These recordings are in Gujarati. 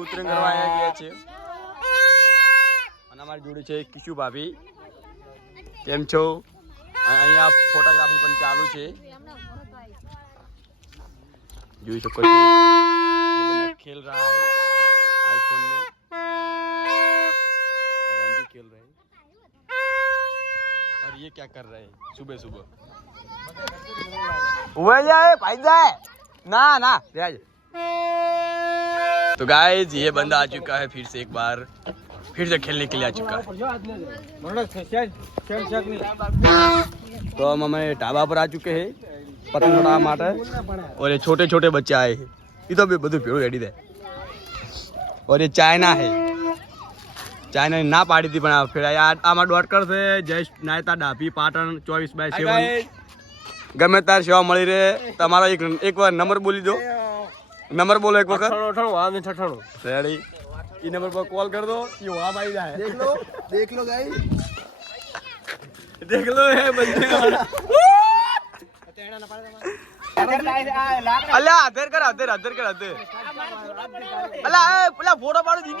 ઉતરણ કરવા આવ્યા ગયા છે અને અમારી જોડે છે કિશુ ભાભી કેમ છો અને અહીંયા ફોટોગ્રાફી પણ ચાલુ છે જોઈ શકો છો ये बंदा खेल रहा है आईफोन में और हम भी खेल रहे हैं और ये क्या कर रहे हैं सुबह सुबह हुआ जाए भाई जाए ना ना राज तो गाइस ये बंदा आ चुका है फिर से एक बार फिर से खेलने के लिए आ चुका है तो हम हमें ढाबा पर आ चुके हैं पतंग उड़ावा માટે और ये छोटे छोटे बच्चे आए हैं ये तो બધું ભેળું રેડી દે और ये चाइना है ચાઇના ના પાડી હતી પણ આ ફેર આ આમાં ડોટ કરશે જયેશ નાયતા ડાભી પાટણ ચોવીસ બાય સેવન ગમે તાર સેવા મળી રહે તમારો એક એક વાર નંબર બોલી દો નંબર બોલો એક વખત. અઠાણું અઠાણું અઠાણું. રેડી એ નંબર પર કોલ કર દો. એ વામ આવી જાય. દેખ લો દેખ લો ગાઈ. દેખ લો હે બંને. અલા આધર કર આધર આધર કર આધર અલા પેલા ફોટો પાડું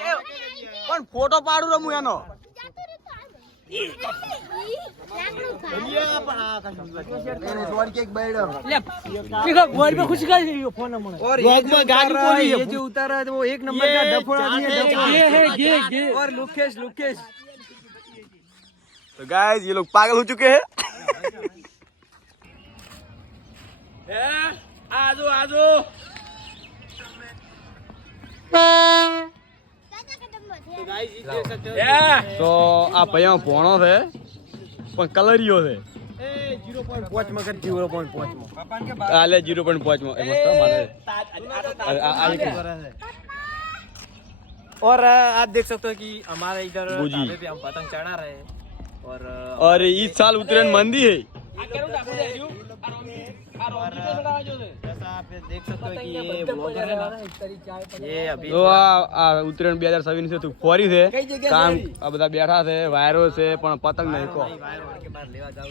પણ ફોટો પાડું રમું એનો. और ये जो उतार है? ये जो उतार रहा है वो एक नंबर का डफड़ आदमी है डफड़। और लुकेश लुकेश। तो गाइस ये लोग पागल हो चुके हैं? आजो आजो। તો આ પૈયા ભોણો છે પણ કલરિયો છે આલે જીરો પોઈન્ટ પાંચ માં એ મસ્ત માને અરે આ- આ એક और अ, आप देख सकते हो कि हमारे इधर बूजी। ढाबे पे हम पतंग चढ़ा रहे हैं और अ, और इस साल उत्तरायण मंदी है और अ, जैसा आप देख सकते हो कि ये ब्लॉगर है ना ये अभी તો આ આ ઉત્તરાયણ બે હજાર છવ્વીસ છે તું ફોરી છે કામ આ બધા બેઠા છે વાયરો છે પણ પતંગ નહીં કો वायर के पास लेवा जाऊँ